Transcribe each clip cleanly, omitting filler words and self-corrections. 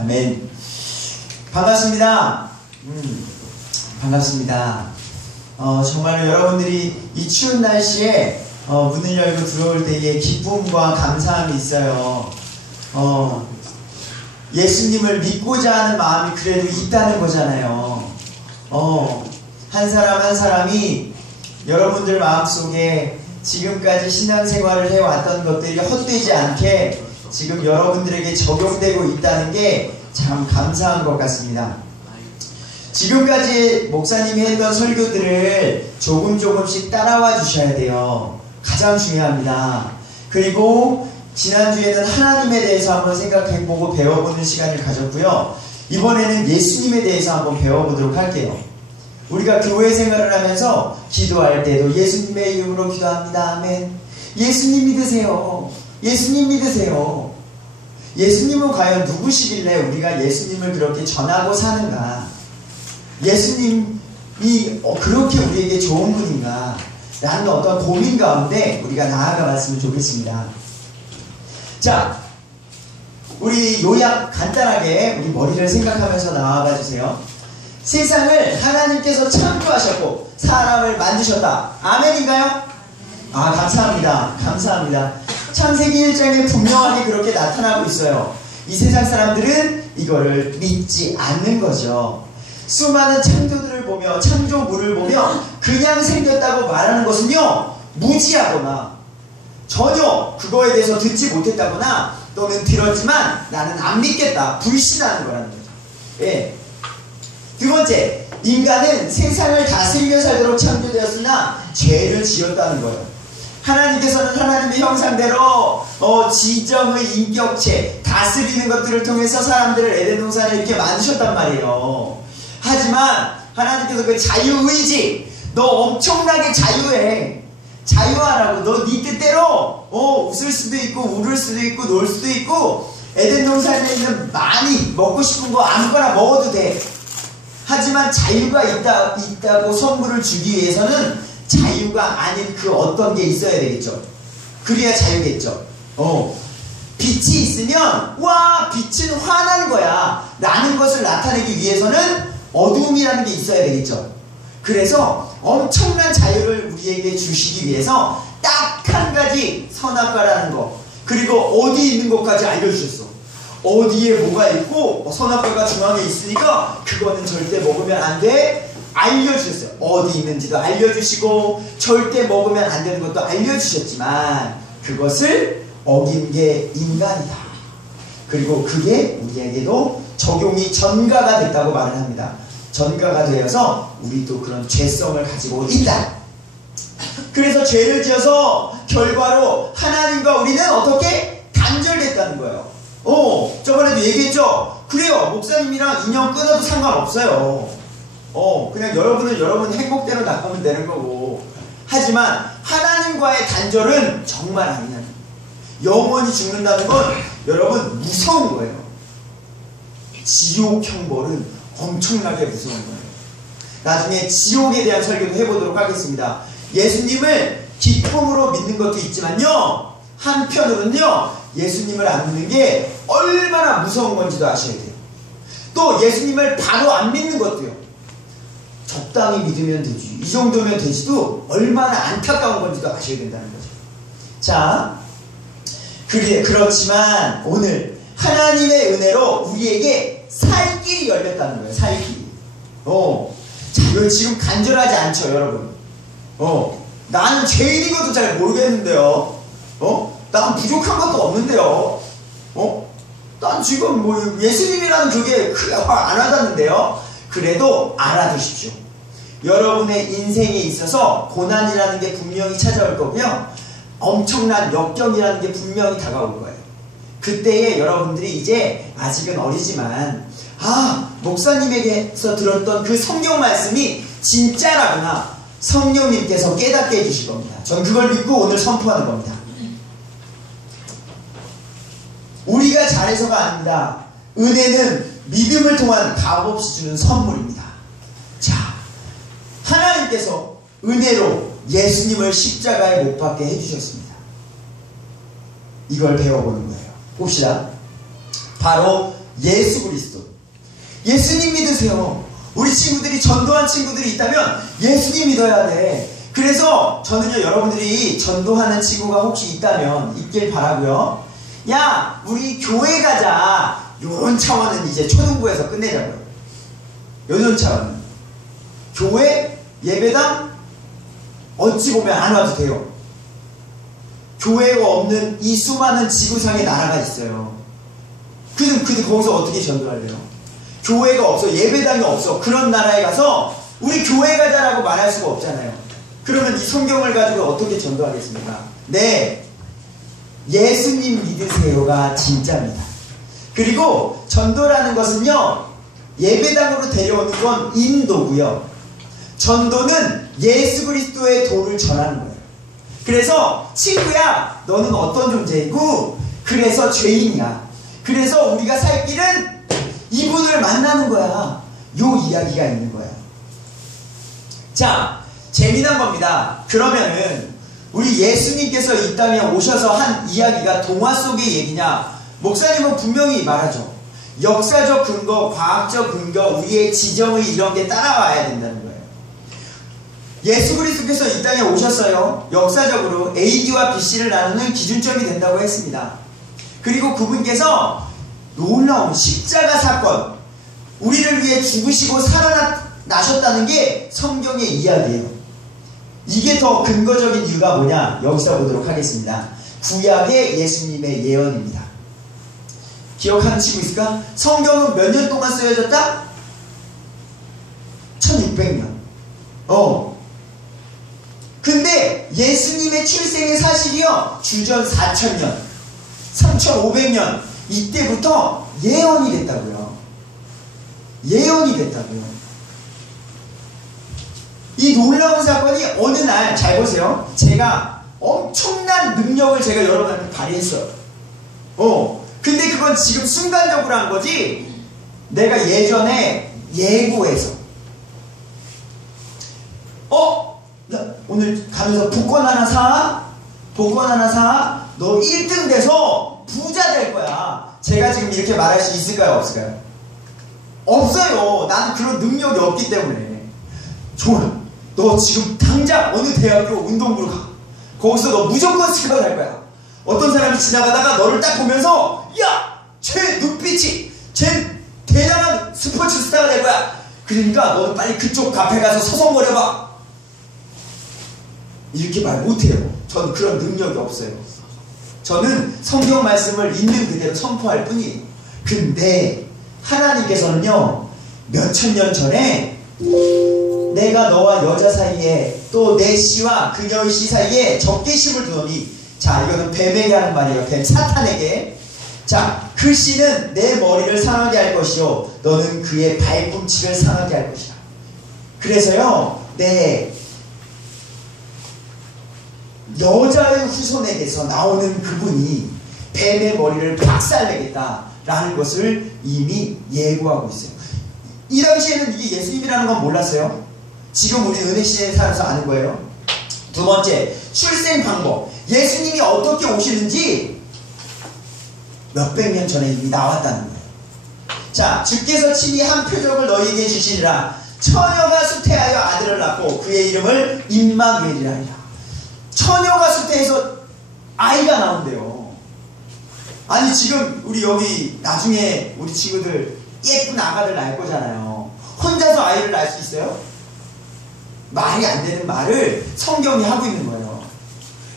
아멘. 반갑습니다. 반갑습니다. 정말로 여러분들이 이 추운 날씨에 문을 열고 들어올 때에 기쁨과 감사함이 있어요. 예수님을 믿고자 하는 마음이 그래도 있다는 거잖아요. 한 사람 한 사람이 여러분들 마음속에 지금까지 신앙생활을 해왔던 것들이 헛되지 않게 지금 여러분들에게 적용되고 있다는 게 참 감사한 것 같습니다. 지금까지 목사님이 했던 설교들을 조금씩 따라와 주셔야 돼요. 가장 중요합니다. 그리고 지난주에는 하나님에 대해서 한번 생각해보고 배워보는 시간을 가졌고요. 이번에는 예수님에 대해서 한번 배워보도록 할게요. 우리가 교회 생활을 하면서 기도할 때도 예수님의 이름으로 기도합니다. 아멘. 예수님 믿으세요. 예수님 믿으세요. 예수님은 과연 누구시길래 우리가 예수님을 그렇게 전하고 사는가? 예수님이 그렇게 우리에게 좋은 분인가? 라는 어떤 고민 가운데 우리가 나아가 봤으면 좋겠습니다. 자, 우리 요약 간단하게 우리 머리를 생각하면서 나와봐 주세요. 세상을 하나님께서 창조하셨고 사람을 만드셨다. 아멘인가요? 아, 감사합니다. 감사합니다. 창세기 1장에 분명하게 그렇게 나타나고 있어요. 이 세상 사람들은 이거를 믿지 않는 거죠. 수많은 창조들을 보며 창조물을 보며 그냥 생겼다고 말하는 것은요, 무지하거나 전혀 그거에 대해서 듣지 못했다거나 또는 들었지만 나는 안 믿겠다, 불신하는 거라는 거죠. 예. 두 번째, 인간은 세상을 다스리며 살도록 창조되었으나 죄를 지었다는 거예요. 하나님께서는 하나님의 형상대로 지정의 인격체, 다스리는 것들을 통해서 사람들을 에덴 동산에 이렇게 만드셨단 말이에요. 하지만 하나님께서 그 자유의지, 너 엄청나게 자유해, 자유하라고, 너 네 뜻대로 웃을 수도 있고 울을 수도 있고 놀 수도 있고 에덴 동산에 있는 많이 먹고 싶은 거 아무거나 먹어도 돼. 하지만 자유가 있다고 선물을 주기 위해서는 자유가 아닌 그 어떤 게 있어야 되겠죠. 그래야 자유겠죠. 빛이 있으면 와, 빛은 환한 거야 라는 것을 나타내기 위해서는 어두움이라는 게 있어야 되겠죠. 그래서 엄청난 자유를 우리에게 주시기 위해서 딱 한 가지, 선악과라는 거, 그리고 어디 있는 것까지 알려주셨어. 어디에 뭐가 있고 선악과가 중앙에 있으니까 그거는 절대 먹으면 안 돼, 알려주셨어요. 어디 있는지도 알려주시고 절대 먹으면 안 되는 것도 알려주셨지만 그것을 어긴 게 인간이다. 그리고 그게 우리에게도 적용이 전가가 됐다고 말을 합니다. 전가가 되어서 우리도 그런 죄성을 가지고 있다. 그래서 죄를 지어서 결과로 하나님과 우리는 어떻게 단절됐다는 거예요. 저번에도 얘기했죠. 그래요, 목사님이랑 인연 끊어도 상관없어요. 그냥 여러분은 여러분 행복대로 나가면 되는 거고. 하지만 하나님과의 단절은 정말 아니야. 영원히 죽는다는 건 여러분 무서운 거예요. 지옥 형벌은 엄청나게 무서운 거예요. 나중에 지옥에 대한 설교도 해보도록 하겠습니다. 예수님을 기쁨으로 믿는 것도 있지만요, 한편으로는요, 예수님을 안 믿는 게 얼마나 무서운 건지도 아셔야 돼요. 또 예수님을 바로 안 믿는 것도요, 적당히 믿으면 되지, 이 정도면 되지도 얼마나 안타까운 건지도 아셔야 된다는 거죠. 자, 그렇지만 오늘 하나님의 은혜로 우리에게 살 길이 열렸다는 거예요. 살 길이. 자, 이거 지금 간절하지 않죠, 여러분? 나는 죄인인 것도 잘 모르겠는데요. 난 부족한 것도 없는데요. 난 지금 뭐 예수님이라는 그게 크게 화 안 와닿는데요. 그래도 알아두십시오. 여러분의 인생에 있어서 고난이라는 게 분명히 찾아올 거고요, 엄청난 역경이라는 게 분명히 다가올 거예요. 그때에 여러분들이 이제 아직은 어리지만, 목사님에게서 들었던 그 성경 말씀이 진짜라구나, 성령님께서 깨닫게 해주실 겁니다. 전 그걸 믿고 오늘 선포하는 겁니다. 우리가 잘해서가 아닙니다. 은혜는 믿음을 통한 값없이 주는 선물입니다. 자, 하나님께서 은혜로 예수님을 십자가에 못 박게 해주셨습니다. 이걸 배워보는 거예요. 봅시다. 바로 예수 그리스도. 예수님 믿으세요. 우리 친구들이 전도한 친구들이 있다면 예수님 믿어야 돼. 그래서 저는요, 여러분들이 전도하는 친구가 혹시 있다면 있길 바라고요. 야, 우리 교회 가자. 요런 차원은 이제 초등부에서 끝내자고요. 요런 차원은 교회 예배당 어찌 보면 안 와도 돼요. 교회가 없는 이 수많은 지구상의 나라가 있어요. 근데 거기서 어떻게 전도할래요? 교회가 없어, 예배당이 없어. 그런 나라에 가서 우리 교회 가자라고 말할 수가 없잖아요. 그러면 이 성경을 가지고 어떻게 전도하겠습니까? 네, 예수님 믿으세요가 진짜입니다. 그리고 전도라는 것은요, 예배당으로 데려오는 건 인도고요. 전도는 예수 그리스도의 도를 전하는 거예요. 그래서 친구야, 너는 어떤 존재이고 그래서 죄인이야. 그래서 우리가 살 길은 이분을 만나는 거야. 요 이야기가 있는 거야. 자, 재미난 겁니다. 그러면은 우리 예수님께서 이 땅에 오셔서 한 이야기가 동화 속의 얘기냐? 목사님은 분명히 말하죠. 역사적 근거, 과학적 근거, 우리의 지정의 이런 게 따라와야 된다는 거예요. 예수 그리스도께서 이 땅에 오셨어요. 역사적으로 AD와 BC를 나누는 기준점이 된다고 했습니다. 그리고 그분께서 놀라운 십자가 사건, 우리를 위해 죽으시고 살아나셨다는 게 성경의 이야기예요. 이게 더 근거적인 이유가 뭐냐? 여기서 보도록 하겠습니다. 구약의 예수님의 예언입니다. 기억하는 친구 있을까? 성경은 몇 년 동안 쓰여졌다? 1600년. 근데 예수님의 출생의 사실이요, 주전 4000년, 3500년, 이때부터 예언이 됐다고요. 예언이 됐다고요. 이 놀라운 사건이 어느 날, 잘 보세요. 제가 엄청난 능력을 제가 여러분한테 발휘했어요. 근데 그건 지금 순간적으로 한 거지, 내가 예전에 예고해서 나 오늘 가면서 복권 하나 사? 복권 하나 사? 너 1등 돼서 부자 될 거야. 제가 지금 이렇게 말할 수 있을까요? 없을까요? 없어요. 나는 그런 능력이 없기 때문에. 좋아, 너 지금 당장 어느 대학교 운동부로 가. 거기서 너 무조건 스카우트 할 거야. 어떤 사람이 지나가다가 너를 딱 보면서, 야! 쟤 눈빛이, 쟤 대단한 스포츠 스타가 될 거야. 그러니까 너는 빨리 그쪽 카페 가서 서성거려봐. 이렇게 말 못해요. 저는 그런 능력이 없어요. 저는 성경 말씀을 있는 그대로 선포할 뿐이에요. 근데 하나님께서는요, 몇천 년 전에 내가 너와 여자 사이에 또 내 씨와 그녀의 씨 사이에 적개심을 두노니, 자, 이거는 뱀에게 하는 말이에요. 뱀 사탄에게. 자, 그 씨는 내 머리를 상하게 할 것이요, 너는 그의 발꿈치를 상하게 할 것이다. 그래서요, 내 여자의 후손에게서 나오는 그분이 뱀의 머리를 박살내겠다라는 것을 이미 예고하고 있어요. 이 당시에는 이게 예수님이라는 건 몰랐어요. 지금 우리 은혜시대에 살아서 아는 거예요. 두 번째, 출생 방법. 예수님이 어떻게 오시는지 몇백 년 전에 이미 나왔다는 거예요. 자, 주께서 친히 한 표적을 너희에게 주시니라. 처녀가 수태하여 아들을 낳고 그의 이름을 임마누엘이라 하리라. 처녀가 수태해서 아이가 나온대요. 아니, 지금 우리 여기 나중에 우리 친구들 예쁜 아가들 낳을 거잖아요. 혼자서 아이를 낳을 수 있어요? 말이 안 되는 말을 성경이 하고 있는 거예요.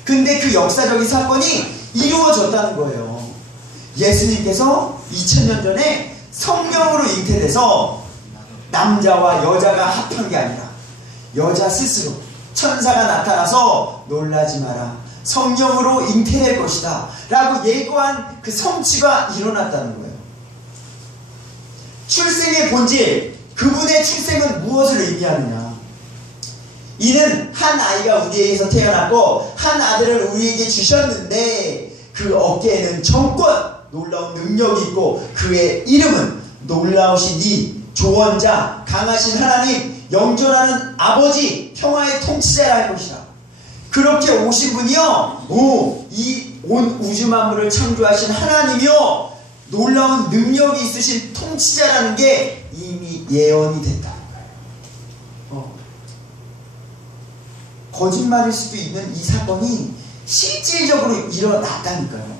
근데 그 역사적인 사건이 이루어졌다는 거예요. 예수님께서 2000년 전에 성령으로 잉태돼서 남자와 여자가 합한 게 아니라 여자 스스로 천사가 나타나서 놀라지 마라, 성령으로 잉태될 것이다 라고 예고한 그 성취가 일어났다는 거예요. 출생의 본질, 그분의 출생은 무엇을 의미하느냐? 이는 한 아이가 우리에게서 태어났고 한 아들을 우리에게 주셨는데 그 어깨에는 정권, 놀라운 능력이 있고 그의 이름은 놀라우신 이 조언자, 강하신 하나님, 영존하는 아버지, 평화의 통치자라 할 것이다. 그렇게 오신 분이요, 이 온 우주 만물을 창조하신 하나님이요, 놀라운 능력이 있으신 통치자라는 게 이미 예언이 됐다는 거예요. 거짓말일 수도 있는 이 사건이 실질적으로 일어났다니까요.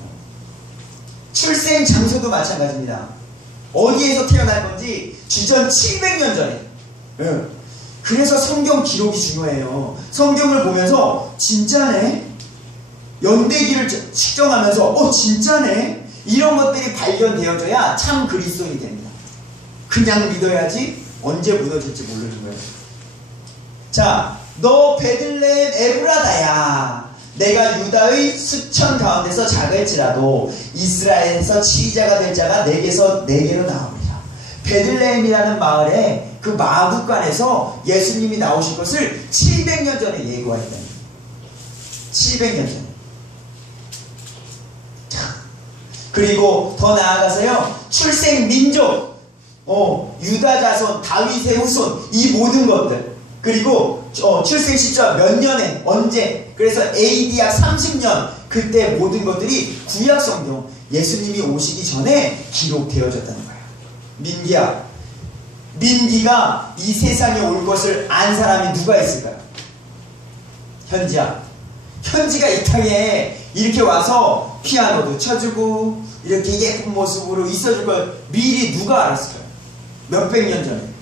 출생 장소도 마찬가지입니다. 어디에서 태어날 건지 주전 700년 전에. 그래서 성경 기록이 중요해요. 성경을 보면서 진짜네? 연대기를 측정하면서 진짜네? 이런 것들이 발견되어져야 참 그리스도인이 됩니다. 그냥 믿어야지 언제 무너질지 모르는 거예요. 자, 너 베들레헴 에브라다야. 내가 유다의 수천 가운데서 작을지라도 이스라엘에서 지휘자가 될 자가 내게로 나오리라. 베들레헴이라는 마을에 그 마구간에서 예수님이 나오실 것을 700년 전에 예고했다. 700년 전에. 그리고 더 나아가서요, 출생 민족, 유다 자손, 다윗의 후손, 이 모든 것들, 그리고 출생 시점 몇 년에 언제, 그래서 AD 약 30년, 그때 모든 것들이 구약 성경, 예수님이 오시기 전에 기록되어졌다는 거예요. 민기가 이 세상에 올 것을 안 사람이 누가 있을까요? 현지가 이 땅에 이렇게 와서 피아노도 쳐주고 이렇게 예쁜 모습으로 있어줄 걸 미리 누가 알았을까요? 몇백 년 전에.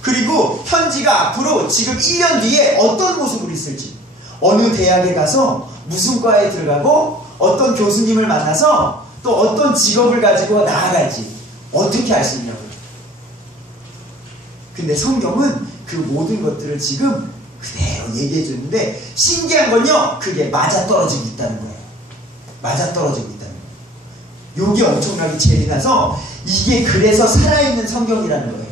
그리고 현지가 앞으로 지금 1년 뒤에 어떤 모습으로 있을지, 어느 대학에 가서 무슨 과에 들어가고 어떤 교수님을 만나서 또 어떤 직업을 가지고 나아갈지 어떻게 알 수 있냐고요. 근데 성경은 그 모든 것들을 지금 그대로 얘기해 주는데, 신기한 건요, 그게 맞아떨어지고 있다는 거예요. 맞아떨어지고 있다는 거예요. 요게 엄청나게 재미나서 이게 그래서 살아있는 성경이라는 거예요.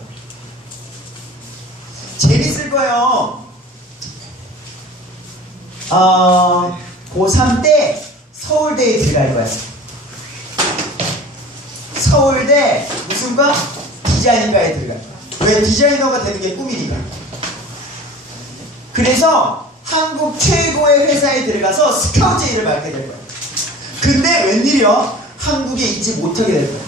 재밌을 거예요. 고3 때 서울대에 들어갈 거야. 서울대 무슨 과? 디자인과에 들어갈 거야. 왜? 디자이너가 되는 게 꿈이니까. 그래서 한국 최고의 회사에 들어가서 스카우트 일을 맡게 될 거야. 근데 웬일이야? 한국에 있지 못하게 될 거야.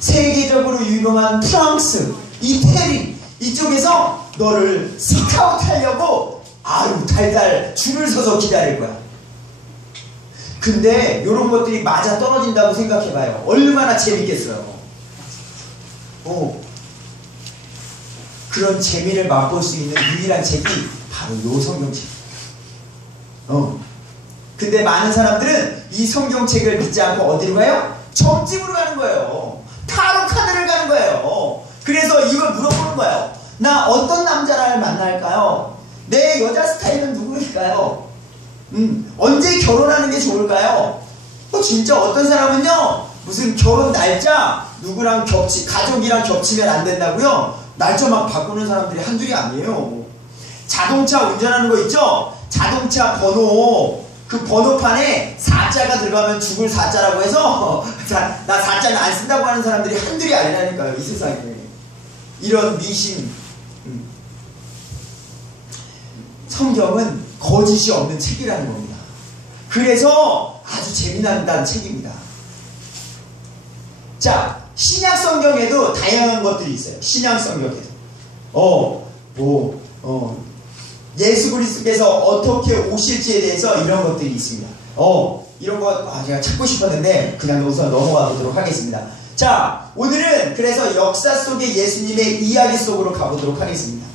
세계적으로 유명한 프랑스, 이태리 이쪽에서 너를 스카우트 하려고 달달 줄을 서서 기다릴 거야. 근데 이런 것들이 맞아 떨어진다고 생각해봐요. 얼마나 재밌겠어요. 그런 재미를 맛볼 수 있는 유일한 책이 바로 이 성경책이에요. 근데 많은 사람들은 이 성경책을 믿지 않고 어디로 가요? 점집으로 가는 거예요. 타로 카드를 가는 거예요. 그래서 이걸 물어보는 거예요. 나 어떤 남자를 만날까요? 내 여자 스타일은 누구일까요? 언제 결혼하는 게 좋을까요? 진짜 어떤 사람은요, 무슨 결혼 날짜 누구랑 가족이랑 겹치면 안 된다고요? 날짜 막 바꾸는 사람들이 한둘이 아니에요. 자동차 운전하는 거 있죠? 자동차 번호, 그 번호판에 4자가 들어가면 죽을 4자라고 해서 나 4자는 안 쓴다고 하는 사람들이 한둘이 아니라니까요, 이 세상에. 이런 미신. 성경은 거짓이 없는 책이라는 겁니다. 그래서 아주 재미난다는 책입니다. 자, 신약 성경에도 다양한 것들이 있어요. 신약 성경에도. 예수 그리스도께서 어떻게 오실지에 대해서 이런 것들이 있습니다. 이런 거 제가 찾고 싶었는데 그냥 우선 넘어가 보도록 하겠습니다. 자, 오늘은 그래서 역사 속의 예수님의 이야기 속으로 가보도록 하겠습니다.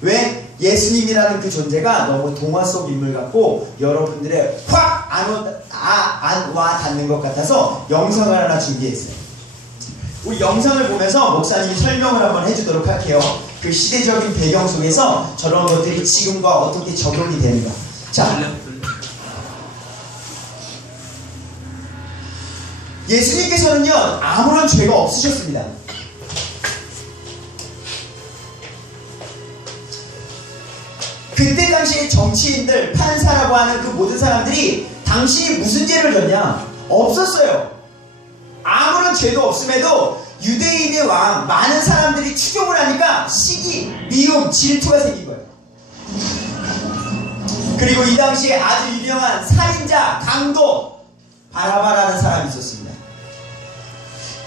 왜? 예수님이라는 그 존재가 너무 동화 속 인물 같고 여러분들의 확 안 와 닿는 것 같아서 영상을 하나 준비했어요. 우리 영상을 보면서 목사님이 설명을 한번 해주도록 할게요. 그 시대적인 배경 속에서 저런 것들이 지금과 어떻게 적용이 되는가. 자, 예수님께서는요, 아무런 죄가 없으셨습니다. 그때 당시에 정치인들, 판사라고 하는 그 모든 사람들이 당신이 무슨 죄를 졌냐? 없었어요. 아무런 죄도 없음에도 유대인의 왕, 많은 사람들이 추종을 하니까 시기, 미움, 질투가 생긴 거예요. 그리고 이 당시에 아주 유명한 살인자, 강도, 바라바라는 사람이 있었습니다.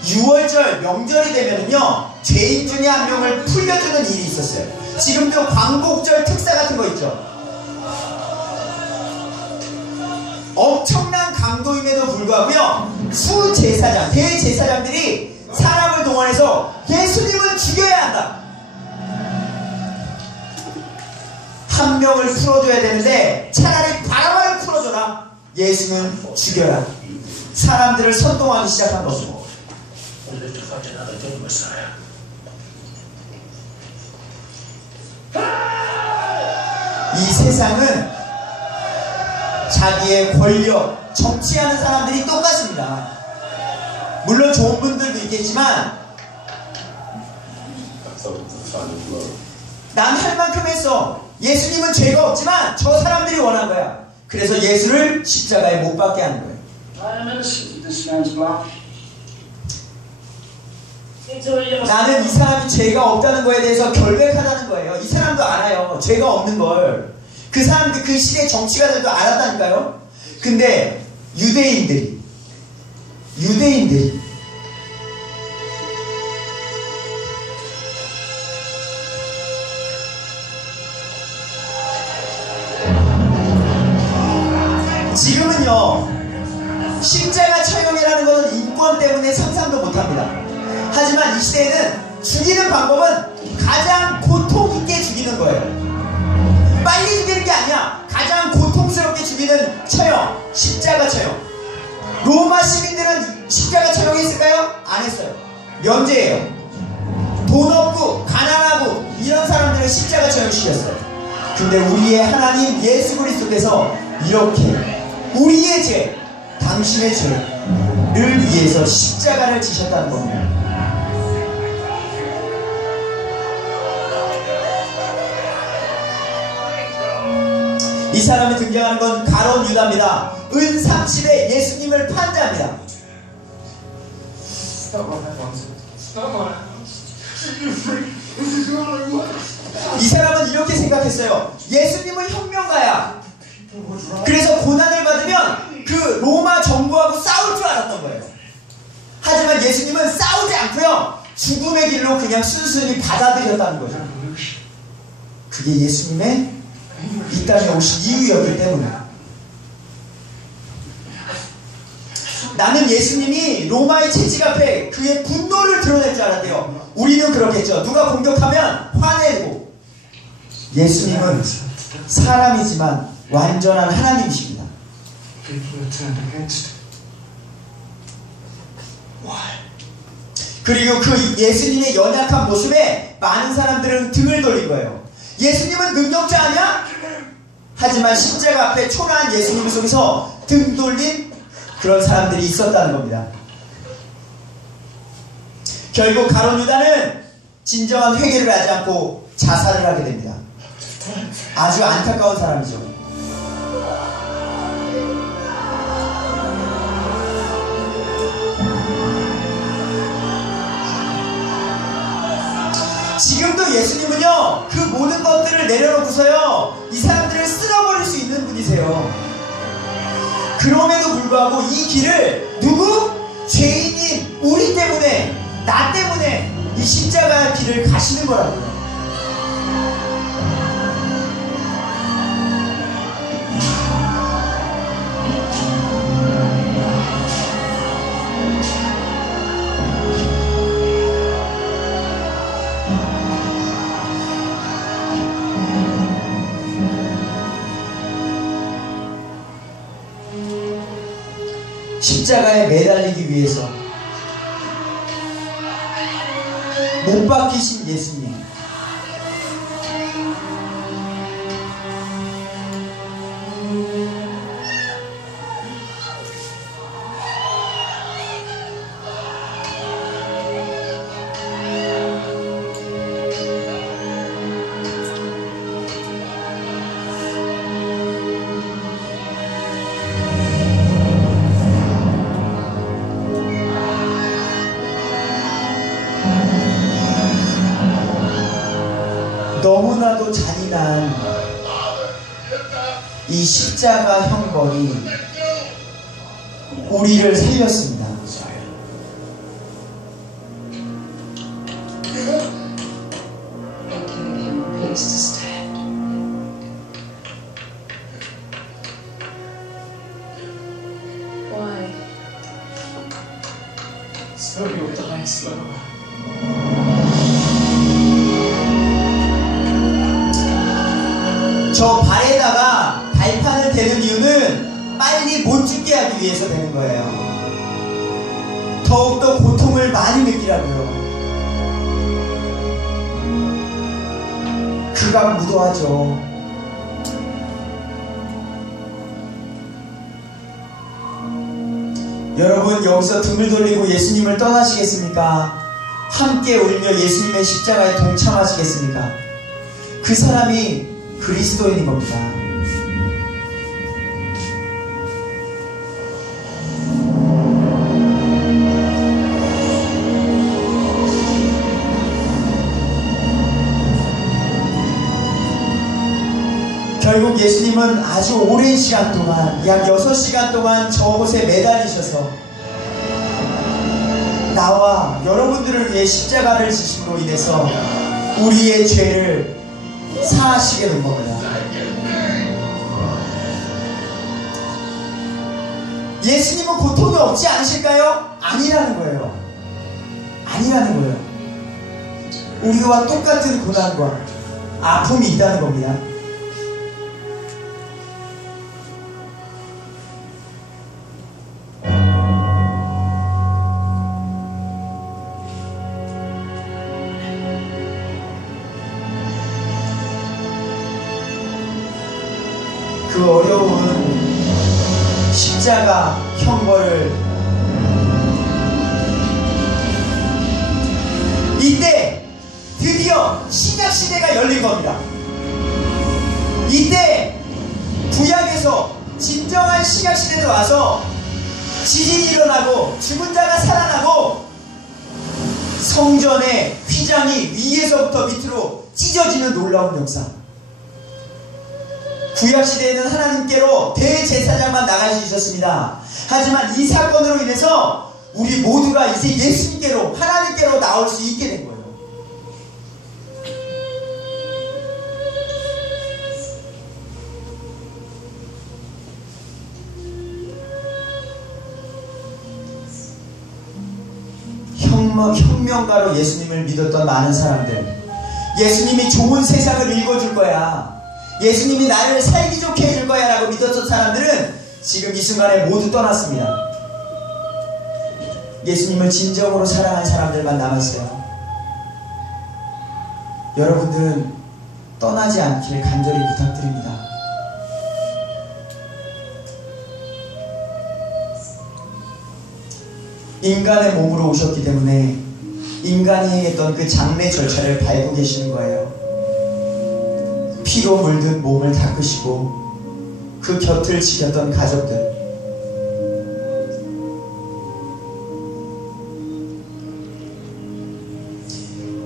6월절 명절이 되면은요, 죄인 중에 한 명을 풀려주는 일이 있었어요. 지금도 광복절 특사 같은 거 있죠. 엄청난 강도임에도 불구하고요, 수제사장, 대제사장들이 사람을 동원해서 예수님을 죽여야 한다. 한 명을 풀어줘야 되는데 차라리 바라바를 풀어줘라. 예수는 죽여라. 사람들을 선동하기 시작한 것이고, 이 세상은 자기의 권력, 정치하는 사람들이 똑같습니다. 물론 좋은 분들도 있겠지만, 난 할 만큼 했어. 예수님은 죄가 없지만 저 사람들이 원한 거야. 그래서 예수를 십자가에 못 박게 하는 거예요. 나는 이 사람이 죄가 없다는 거에 대해서 결백하다는 거예요. 이 사람도 알아요, 죄가 없는 걸. 그 사람들, 그 시대 정치가들도 알았다니까요. 근데 유대인들이 지금은요, 십자가 처형이라는 것은 인권 때문에 상상도 못합니다. 하지만 이 시대에는 죽이는 방법은 가장 고통 있게 죽이는 거예요. 빨리 죽이는 게 아니야. 가장 고통스럽게 죽이는 처형, 십자가 처형. 로마 시민들은 십자가 처형했을까요? 안 했어요. 면제예요. 돈 없고 가난하고 이런 사람들을 십자가 처형시켰어요. 근데 우리의 하나님 예수 그리스도께서 이렇게 우리의 죄, 당신의 죄를 위해서 십자가를 지셨다는 겁니다. 이 사람이 등장하는 건 가룟 유다입니다. 은 30에 예수님을 판 자입니다. 이 사람은 이렇게 생각했어요. 예수님은 혁명가야. 그래서 고난을 받으면 그 로마 정부하고 싸울 줄 알았던 거예요. 하지만 예수님은 싸우지 않고요, 죽음의 길로 그냥 순순히 받아들였다는 거죠. 그게 예수님의 이 땅에 오신 이유였기 때문에. 나는 예수님이 로마의 채찍 앞에 그의 분노를 드러낼 줄 알았대요. 우리는 그렇겠죠. 누가 공격하면 화내고. 예수님은 사람이지만 완전한 하나님이십니다. 그리고 그 예수님의 연약한 모습에 많은 사람들은 등을 돌린 거예요. 예수님은 능력자 아니야? 하지만 십자가 앞에 초라한 예수님 속에서 등 돌린 그런 사람들이 있었다는 겁니다. 결국 가룟 유다는 진정한 회개를 하지 않고 자살을 하게 됩니다. 아주 안타까운 사람이죠. 지금도 예수님은요, 그 모든 것들을 내려놓고서요, 이 사람들을 쓸어버릴 수 있는 분이세요. 그럼에도 불구하고 이 길을 누구? 죄인인 우리 때문에, 나 때문에 이 십자가 길을 가시는 거라고요. 십자가에 매달리기 위해서 못 박히신 예수님. 너무나도 잔인한 이 십자가 형벌이 우리를 살렸습니다. So you'll die slower. 저 발에다가 발판을 대는 이유는 빨리 못 죽게 하기 위해서 되는 거예요. 더욱더 고통을 많이 느끼라고요. 그가 무도하죠. 여러분, 여기서 등을 돌리고 예수님을 떠나시겠습니까? 함께 울며 예수님의 십자가에 동참하시겠습니까? 그 사람이 그리스도인인 겁니다. 결국 예수님은 아주 오랜 시간 동안, 약 6시간 동안 저곳에 매달리셔서 나와 여러분들을 위해 십자가를 지심으로 인해서 우리의 죄를 사하시게 된 겁니다. 예수님은 고통이 없지 않으실까요? 아니라는 거예요. 아니라는 거예요. 우리와 똑같은 고난과 아픔이 있다는 겁니다. 그 어려운 십자가 형벌을 이때 드디어 신약시대가 열린 겁니다. 이때 구약에서 진정한 신약시대에 와서 지진이 일어나고 죽은 자가 살아나고 성전의 휘장이 위에서부터 밑으로 찢어지는 놀라운 역사. 구약시대에는 하나님께로 대제사장만 나갈 수 있었습니다. 하지만 이 사건으로 인해서 우리 모두가 이제 예수님께로, 하나님께로 나올 수 있게 된 거예요. 혁명가로 예수님을 믿었던 많은 사람들, 예수님이 좋은 세상을 읽어줄 거야, 예수님이 나를 살기 좋게 해줄 거야 라고 믿었던 사람들은 지금 이 순간에 모두 떠났습니다. 예수님을 진정으로 사랑한 사람들만 남았어요. 여러분들은 떠나지 않길 간절히 부탁드립니다. 인간의 몸으로 오셨기 때문에 인간이 행했던 그 장례 절차를 밟고 계시는 거예요. 피로 물든 몸을 닦으시고 그 곁을 지켰던 가족들,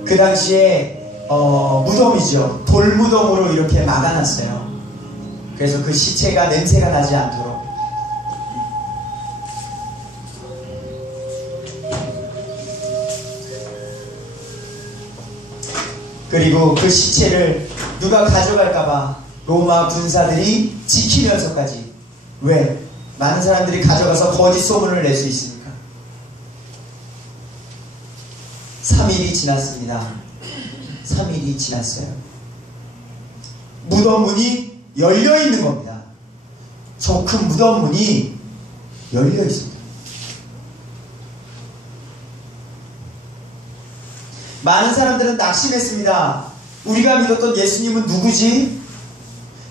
그 당시에 무덤이죠. 돌무덤으로 이렇게 막아놨어요. 그래서 그 시체가 냄새가 나지 않도록. 그리고 그 시체를 누가 가져갈까봐 로마 군사들이 지키면서까지. 왜? 많은 사람들이 가져가서 거짓 소문을 낼 수 있으니까. 3일이 지났습니다. 3일이 지났어요. 무덤 문이 열려 있는 겁니다. 저 큰 무덤 문이 열려 있습니다. 많은 사람들은 낙심했습니다. 우리가 믿었던 예수님은 누구지?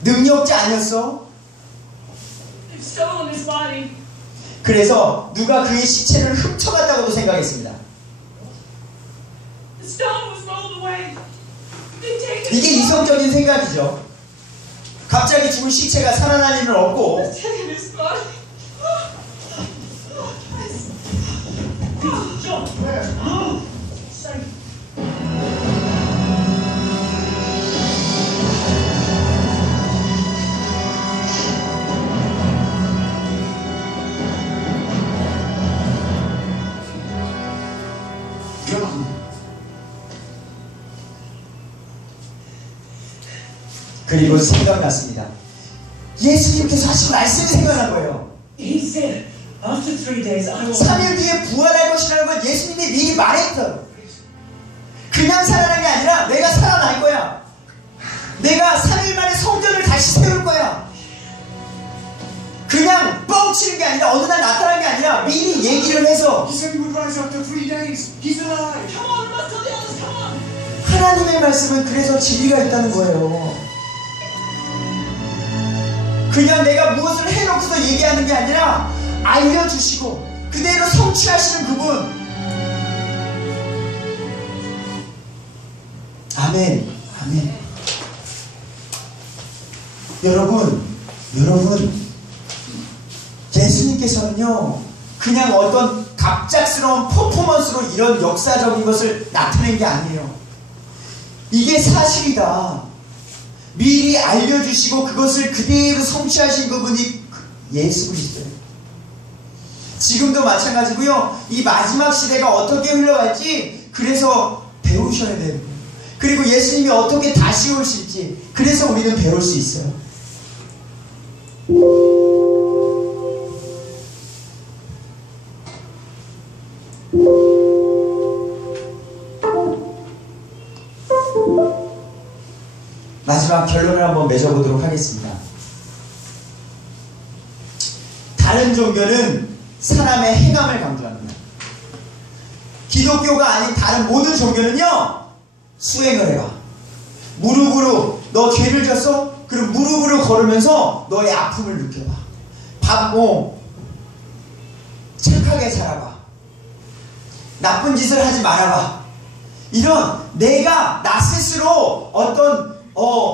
능력자 아니었어? 그래서 누가 그의 시체를 훔쳐갔다고도 생각했습니다. 이게 이성적인 생각이죠. 갑자기 죽은 시체가 살아날 일은 없고, 그리고 생각났습니다. 예수님께서 하신 말씀이 생각난 거예요. He said, after 3 days I will. 3일 뒤에 부활할 것이라는 걸 예수님이 미리 말했어요. 그냥 살아난 게 아니라 내가 살아날 거야. 내가 3일 만에 성전을 다시 세울 거야. 그냥 뻥치는 게 아니라 어느 날 나타난 게 아니라 미리 얘기를 해서 He said he would rise after 3 days. He's alive. Come on, let's tell the others, come on. 하나님의 말씀은 그래서 진리가 있다는 거예요. 그냥 내가 무엇을 해놓고서 얘기하는 게 아니라 알려주시고 그대로 성취하시는 그분. 아멘. 아멘. 여러분 예수님께서는요 그냥 어떤 갑작스러운 퍼포먼스로 이런 역사적인 것을 나타낸 게 아니에요. 이게 사실이다. 미리 알려주시고 그것을 그대로 성취하신 그분이 예수 그리스도예요. 지금도 마찬가지고요. 이 마지막 시대가 어떻게 흘러갈지 그래서 배우셔야 돼요. 그리고 예수님이 어떻게 다시 오실지 그래서 우리는 배울 수 있어요. 마지막 결론을 한번 맺어보도록 하겠습니다. 다른 종교는 사람의 행함을 강조합니다. 기독교가 아닌 다른 모든 종교는요 수행을 해봐. 무릎으로 너 죄를 졌어? 그럼 무릎으로 걸으면서 너의 아픔을 느껴봐. 착하게 살아봐. 나쁜 짓을 하지 말아봐. 이런 내가 나 스스로 어떤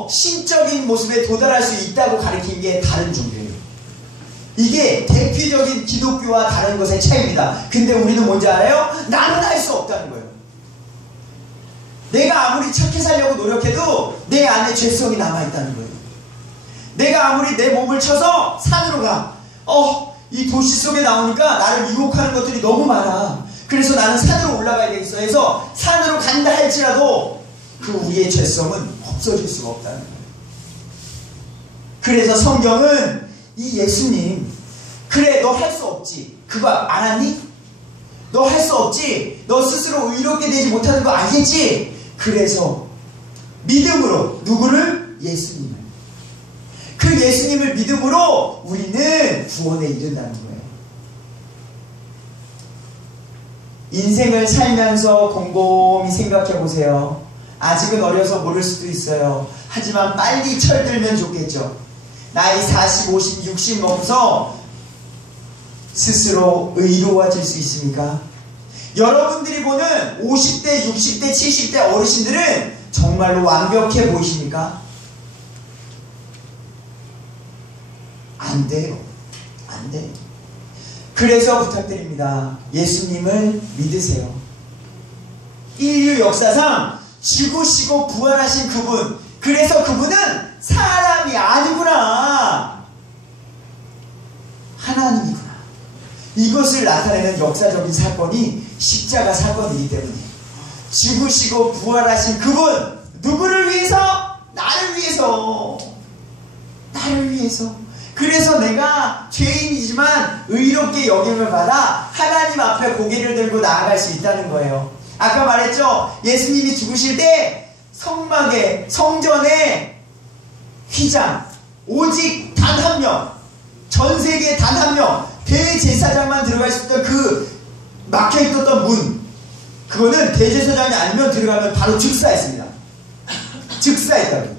신적인 모습에 도달할 수 있다고 가르치는 게 다른 종교예요. 이게 대표적인 기독교와 다른 것의 차이입니다. 근데 우리는 뭔지 알아요? 나는 할 수 없다는 거예요. 내가 아무리 착해 살려고 노력해도 내 안에 죄성이 남아있다는 거예요. 내가 아무리 내 몸을 쳐서 산으로 가. 이 도시 속에 나오니까 나를 유혹하는 것들이 너무 많아. 그래서 나는 산으로 올라가야 되겠어 해서 산으로 간다 할지라도 그 우리의 죄성은 없어질 수가 없다는 거예요. 그래서 성경은 이 예수님 그래 너 할 수 없지 그거 알았니? 너 할 수 없지 너 스스로 의롭게 되지 못하는 거 알겠지? 그래서 믿음으로 누구를? 예수님을 그 예수님을 믿음으로 우리는 구원에 이른다는 거예요. 인생을 살면서 곰곰이 생각해 보세요. 아직은 어려서 모를 수도 있어요. 하지만 빨리 철들면 좋겠죠. 나이 40, 50, 60 먹어서 스스로 의로워질 수 있습니까? 여러분들이 보는 50대, 60대, 70대 어르신들은 정말로 완벽해 보이십니까? 안 돼요. 안 돼요. 그래서 부탁드립니다. 예수님을 믿으세요. 인류 역사상 죽으시고 부활하신 그분, 그래서 그분은 사람이 아니구나, 하나님이구나, 이것을 나타내는 역사적인 사건이 십자가 사건이기 때문에 죽으시고 부활하신 그분, 누구를 위해서? 나를 위해서. 나를 위해서. 그래서 내가 죄인이지만 의롭게 여김을 받아 하나님 앞에 고개를 들고 나아갈 수 있다는 거예요. 아까 말했죠? 예수님이 죽으실 때 성막에, 성전에 휘장, 오직 단 한 명, 전 세계에 단 한 명, 대제사장만 들어갈 수 있던 그 막혀있었던 문, 그거는 대제사장이 아니면 들어가면 바로 즉사했습니다. 즉사했다고.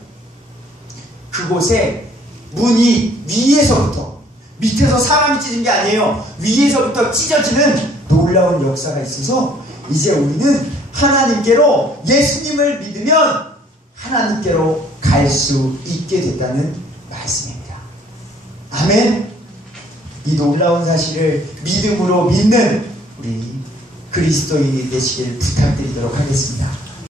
그곳에 문이 위에서부터, 밑에서 사람이 찢은 게 아니에요. 위에서부터 찢어지는 놀라운 역사가 있어서 이제 우리는 하나님께로, 예수님을 믿으면 하나님께로 갈 수 있게 됐다는 말씀입니다. 아멘. 이 놀라운 사실을 믿음으로 믿는 우리 그리스도인이 되시길 부탁드리도록 하겠습니다.